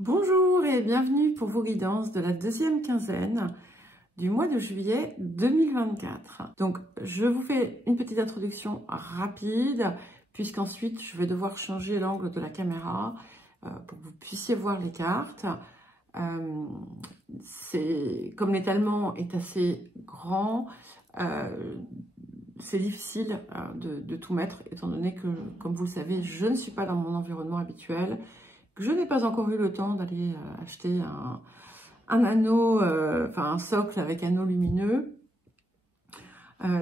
Bonjour et bienvenue pour vos guidances de la deuxième quinzaine du mois de juillet 2024. Donc, je vous fais une petite introduction rapide, puisqu'ensuite, je vais devoir changer l'angle de la caméra pour que vous puissiez voir les cartes. Comme l'étalement est assez grand, c'est difficile de tout mettre, étant donné que, comme vous le savez, je ne suis pas dans mon environnement habituel. Je n'ai pas encore eu le temps d'aller acheter un anneau, un socle avec anneau lumineux.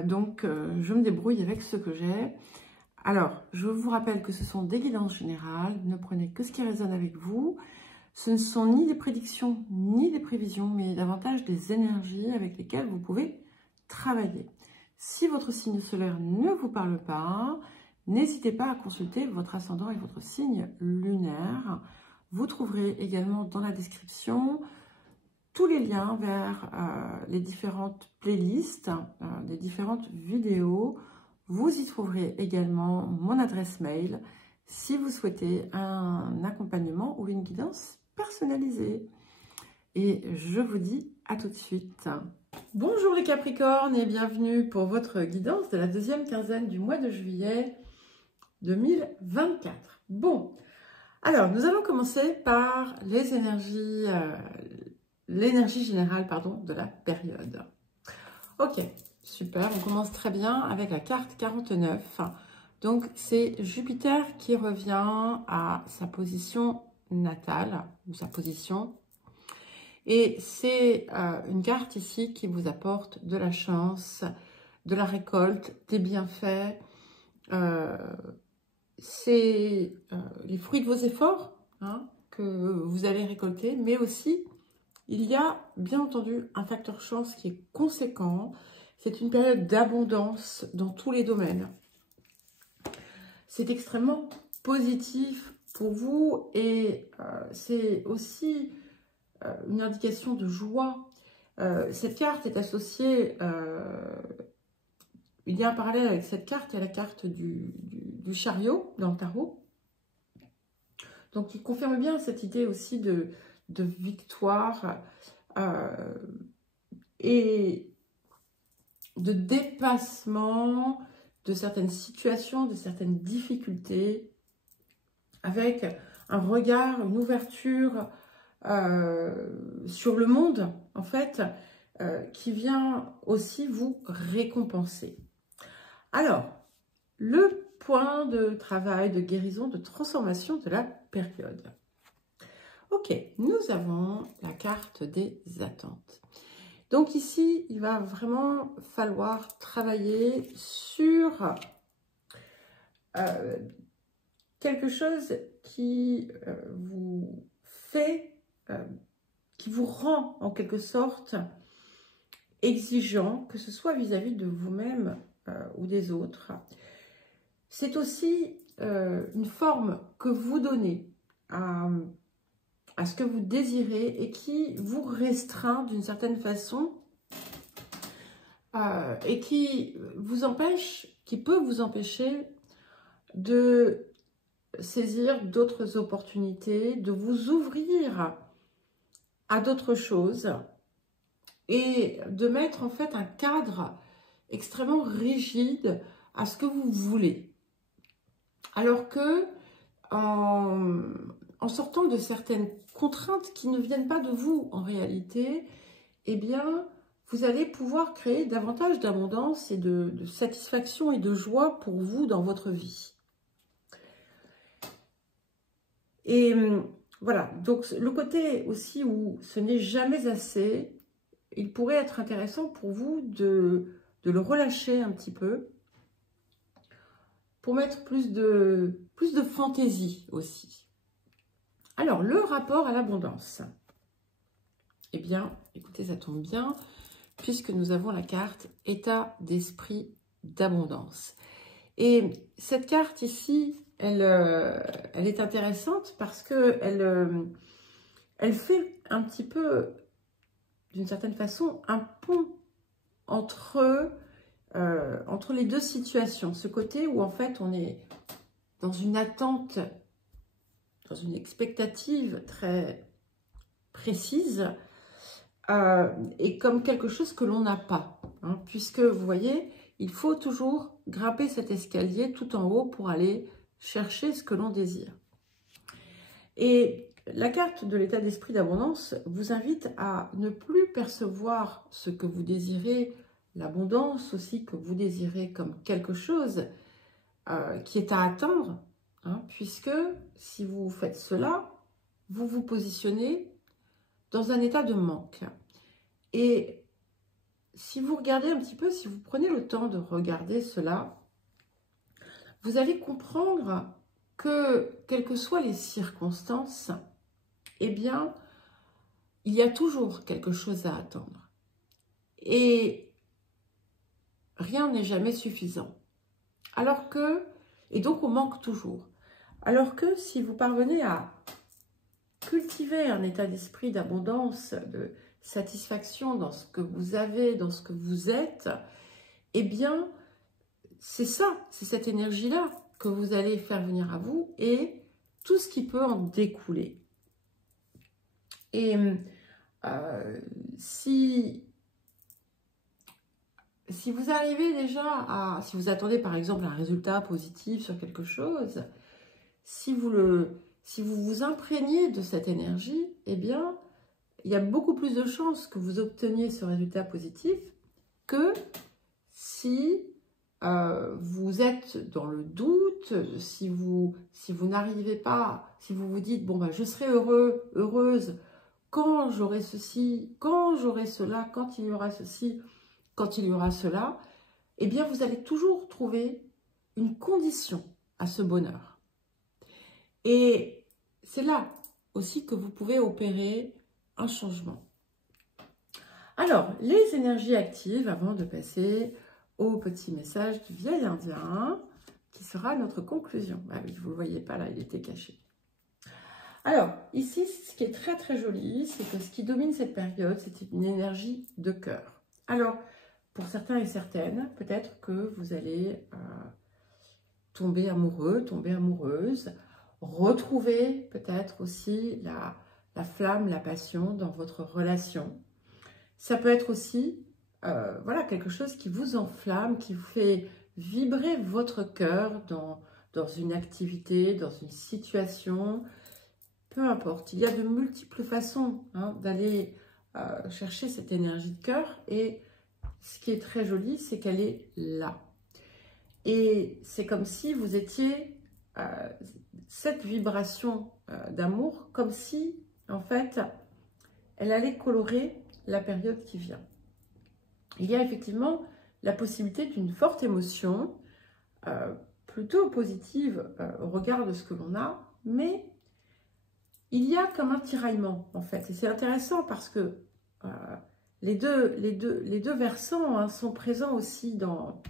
Donc, je me débrouille avec ce que j'ai. Alors, je vous rappelle que ce sont des guidances générales. Ne prenez que ce qui résonne avec vous. Ce ne sont ni des prédictions, ni des prévisions, mais davantage des énergies avec lesquelles vous pouvez travailler. Si votre signe solaire ne vous parle pas, n'hésitez pas à consulter votre ascendant et votre signe lunaire. Vous trouverez également dans la description tous les liens vers les différentes playlists, les différentes vidéos. Vous y trouverez également mon adresse mail si vous souhaitez un accompagnement ou une guidance personnalisée. Et je vous dis à tout de suite. Bonjour les Capricornes et bienvenue pour votre guidance de la deuxième quinzaine du mois de juillet 2024. Bon, alors nous allons commencer par les énergies, l'énergie générale de la période. Ok, super, on commence très bien avec la carte 49. Donc c'est Jupiter qui revient à sa position natale, ou sa position. Et c'est une carte ici qui vous apporte de la chance, de la récolte, des bienfaits. C'est les fruits de vos efforts que vous allez récolter, mais aussi il y a bien entendu un facteur chance qui est conséquent. C'est une période d'abondance dans tous les domaines. C'est extrêmement positif pour vous et c'est aussi une indication de joie. Cette carte est associée... il y a un parallèle avec cette carte, il y a la carte du chariot dans le tarot. Donc, il confirme bien cette idée aussi de victoire et de dépassement de certaines situations, de certaines difficultés, avec un regard, une ouverture sur le monde, en fait, qui vient aussi vous récompenser. Alors, le point de travail, de guérison, de transformation de la période. Ok, nous avons la carte des attentes. Donc ici, il va vraiment falloir travailler sur quelque chose qui vous fait, qui vous rend en quelque sorte exigeant, que ce soit vis-à-vis de vous-même ou des autres. C'est aussi une forme que vous donnez à ce que vous désirez et qui vous restreint d'une certaine façon et qui vous empêche, qui peut vous empêcher de saisir d'autres opportunités, de vous ouvrir à d'autres choses et de mettre en fait un cadre extrêmement rigide à ce que vous voulez. Alors que en sortant de certaines contraintes qui ne viennent pas de vous en réalité, eh bien, vous allez pouvoir créer davantage d'abondance et de satisfaction et de joie pour vous dans votre vie. Et voilà, donc le côté aussi où ce n'est jamais assez, il pourrait être intéressant pour vous de le relâcher un petit peu pour mettre plus de fantaisie aussi. Alors, le rapport à l'abondance. Eh bien, écoutez, ça tombe bien, puisque nous avons la carte état d'esprit d'abondance. Et cette carte ici, elle est intéressante parce que elle fait un petit peu, d'une certaine façon, un pont entre les deux situations. Ce côté où en fait on est dans une attente, dans une expectative très précise et comme quelque chose que l'on n'a pas. Hein, puisque, vous voyez, il faut toujours grimper cet escalier tout en haut pour aller chercher ce que l'on désire. Et la carte de l'état d'esprit d'abondance vous invite à ne plus percevoir ce que vous désirez, l'abondance aussi que vous désirez comme quelque chose qui est à atteindre, hein, puisque si vous faites cela, vous vous positionnez dans un état de manque. Et si vous regardez un petit peu, si vous prenez le temps de regarder cela, vous allez comprendre que, quelles que soient les circonstances, eh bien, il y a toujours quelque chose à attendre. Et rien n'est jamais suffisant. Alors que, et donc on manque toujours. Alors que si vous parvenez à cultiver un état d'esprit d'abondance, de satisfaction dans ce que vous avez, dans ce que vous êtes, eh bien, c'est ça, c'est cette énergie-là que vous allez faire venir à vous et tout ce qui peut en découler. Et si vous arrivez déjà à, si vous attendez par exemple un résultat positif sur quelque chose, si vous vous imprégnez de cette énergie, eh bien, il y a beaucoup plus de chances que vous obteniez ce résultat positif que si vous êtes dans le doute, si vous n'arrivez pas, si vous vous dites, bon, ben, je serai heureux, heureuse quand j'aurai ceci, quand j'aurai cela, quand il y aura ceci, quand il y aura cela, eh bien, vous allez toujours trouver une condition à ce bonheur. Et c'est là aussi que vous pouvez opérer un changement. Alors, les énergies actives, avant de passer au petit message du vieil indien, qui sera notre conclusion. Ah oui, vous ne le voyez pas là, il était caché. Alors, ici, ce qui est très très joli, c'est que ce qui domine cette période, c'est une énergie de cœur. Alors, pour certains et certaines, peut-être que vous allez tomber amoureux, tomber amoureuse, retrouver peut-être aussi la flamme, la passion dans votre relation. Ça peut être aussi voilà, quelque chose qui vous enflamme, qui vous fait vibrer votre cœur dans une activité, dans une situation, peu importe. Il y a de multiples façons hein, d'aller chercher cette énergie de cœur et ce qui est très joli, c'est qu'elle est là. Et c'est comme si vous étiez cette vibration d'amour, comme si, en fait, elle allait colorer la période qui vient. Il y a effectivement la possibilité d'une forte émotion, plutôt positive au regard de ce que l'on a, mais il y a comme un tiraillement, en fait. Et c'est intéressant parce que les deux versants hein, sont présents aussi dans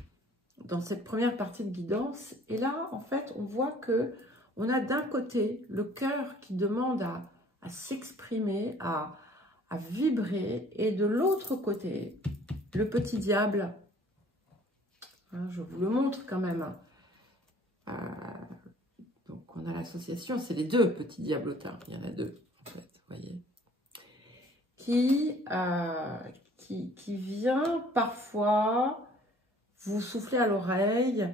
cette première partie de guidance. Et là, en fait, on voit que on a d'un côté le cœur qui demande à s'exprimer, à vibrer, et de l'autre côté, le petit diable, hein, je vous le montre quand même. Donc, on a l'association, c'est les deux petits diablotins, il y en a deux, en fait, vous voyez, qui vient parfois vous souffler à l'oreille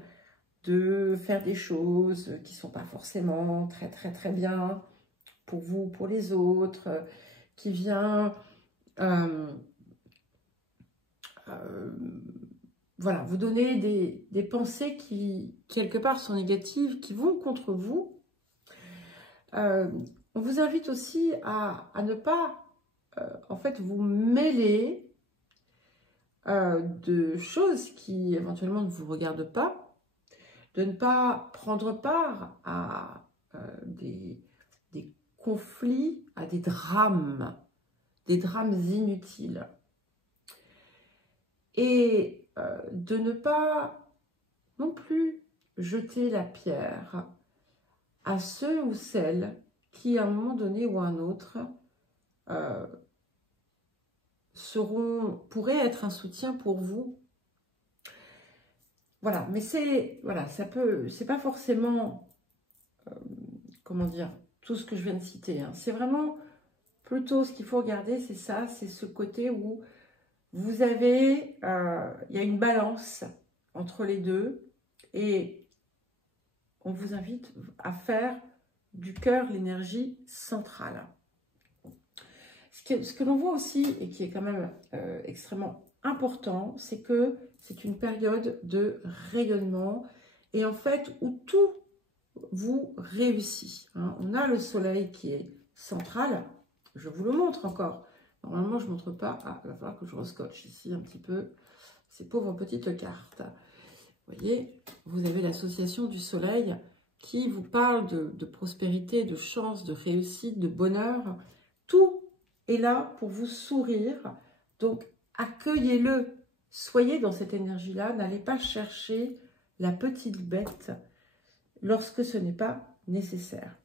de faire des choses qui ne sont pas forcément très, très, très bien pour vous, pour les autres, qui vient voilà, vous donner des pensées qui, quelque part, sont négatives, qui vont contre vous. On vous invite aussi à ne pas, en fait, vous mêler de choses qui, éventuellement, ne vous regardent pas, de ne pas prendre part à des conflits, à des drames inutiles. Et de ne pas non plus jeter la pierre à ceux ou celles qui, à un moment donné ou à un autre, pourraient être un soutien pour vous. Voilà, mais c'est pas forcément, comment dire, tout ce que je viens de citer. Hein. C'est vraiment plutôt ce qu'il faut regarder, c'est ça, c'est ce côté où vous avez, il y a une balance entre les deux et on vous invite à faire du cœur l'énergie centrale. Ce que l'on voit aussi et qui est quand même extrêmement important, c'est que c'est une période de rayonnement et en fait où tout vous réussit. Hein. On a le soleil qui est central, je vous le montre encore. Normalement, je ne montre pas. Ah, il va falloir que je rescotche ici un petit peu ces pauvres petites cartes. Vous voyez, vous avez l'association du soleil qui vous parle de prospérité, de chance, de réussite, de bonheur. Tout est là pour vous sourire. Donc, accueillez-le. Soyez dans cette énergie-là. N'allez pas chercher la petite bête lorsque ce n'est pas nécessaire.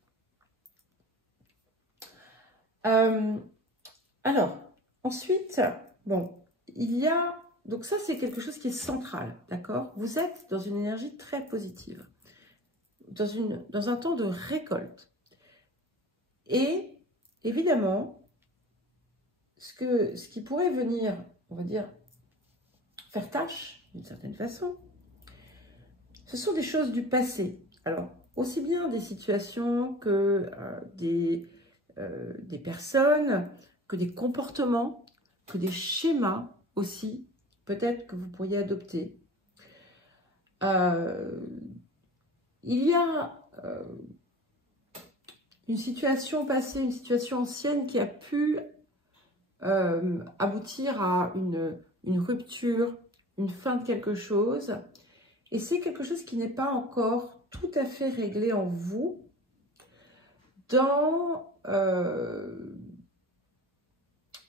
Alors, ensuite, bon, il y a... Donc ça, c'est quelque chose qui est central, d'accord? Vous êtes dans une énergie très positive, dans un temps de récolte. Et, évidemment, ce qui pourrait venir, on va dire, faire tâche, d'une certaine façon, ce sont des choses du passé. Alors, aussi bien des situations que des personnes, que des comportements, que des schémas aussi, peut-être que vous pourriez adopter. Il y a une situation passée, une situation ancienne qui a pu aboutir à une rupture, une fin de quelque chose. Et c'est quelque chose qui n'est pas encore tout à fait réglé en vous dans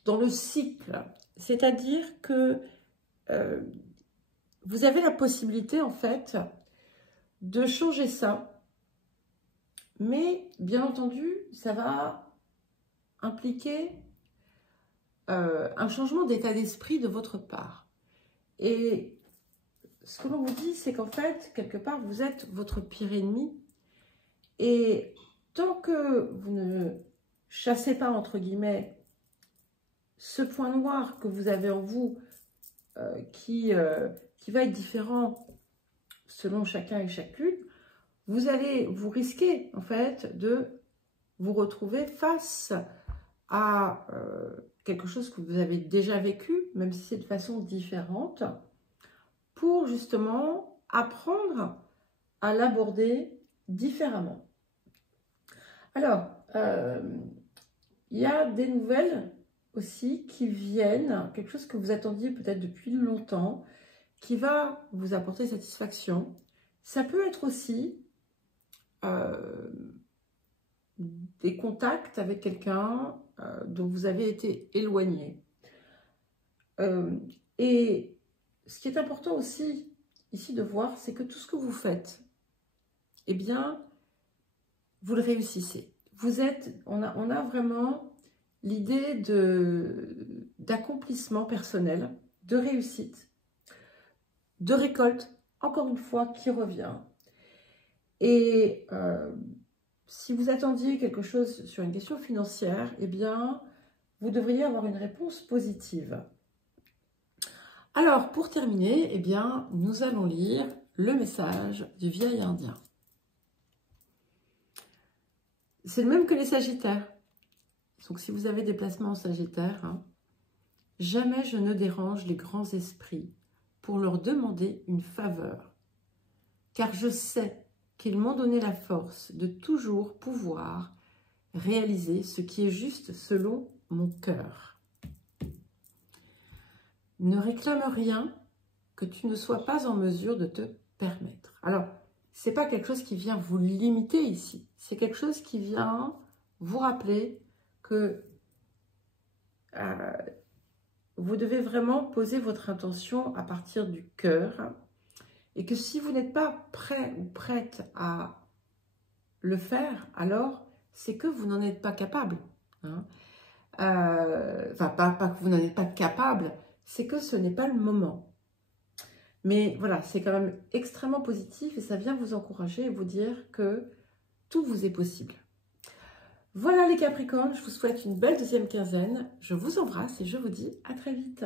le cycle. C'est-à-dire que vous avez la possibilité, en fait, de changer ça. Mais, bien entendu, ça va impliquer un changement d'état d'esprit de votre part. Et ce que l'on vous dit, c'est qu'en fait, quelque part, vous êtes votre pire ennemi. Et tant que vous ne chassez pas, entre guillemets, ce point noir que vous avez en vous, qui va être différent selon chacun et chacune, vous risquez, en fait, de vous retrouver face à quelque chose que vous avez déjà vécu, même si c'est de façon différente, pour justement apprendre à l'aborder différemment. Alors, il y a des nouvelles aussi qui viennent, quelque chose que vous attendiez peut-être depuis longtemps, qui va vous apporter satisfaction. Ça peut être aussi des contacts avec quelqu'un dont vous avez été éloigné. Et ce qui est important aussi ici de voir, c'est que tout ce que vous faites, eh bien, vous le réussissez. On a vraiment l'idée d'accomplissement personnel, de réussite, de récolte, encore une fois, qui revient. Et si vous attendiez quelque chose sur une question financière, eh bien, vous devriez avoir une réponse positive. Alors, pour terminer, eh bien, nous allons lire le message du vieil indien. C'est le même que les Sagittaires. Donc, si vous avez des placements en Sagittaire, hein, jamais je ne dérange les grands esprits pour leur demander une faveur, car je sais qu'ils m'ont donné la force de toujours pouvoir réaliser ce qui est juste selon mon cœur. Ne réclame rien que tu ne sois pas en mesure de te permettre. Alors, ce n'est pas quelque chose qui vient vous limiter ici. C'est quelque chose qui vient vous rappeler que vous devez vraiment poser votre intention à partir du cœur et que si vous n'êtes pas prêt ou prête à le faire, alors c'est que vous n'en êtes pas capable. Hein. Enfin, pas que vous n'en êtes pas capable, c'est que ce n'est pas le moment. Mais voilà, c'est quand même extrêmement positif et ça vient vous encourager et vous dire que tout vous est possible. Voilà les Capricornes, je vous souhaite une belle deuxième quinzaine. Je vous embrasse et je vous dis à très vite.